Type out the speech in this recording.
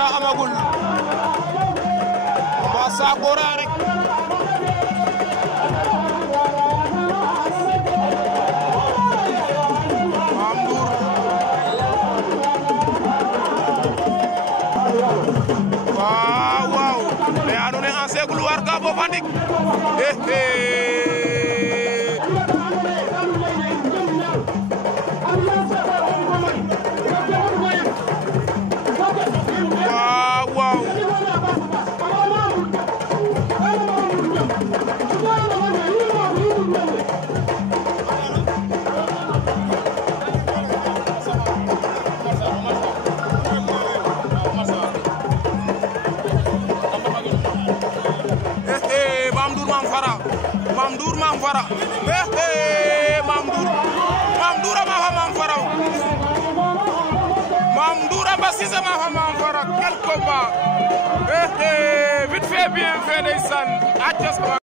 Fara amagul ba Sakora rek Mame Ndour waaw mais ando ne ancien gloire ka bo Fatick Mame Ndour Mame Fara Mame Ndour a mafa Mame Fara Mame Ndour a Mbassis a mafa Mame Fara quel combat vite fait bien fait ndeysaan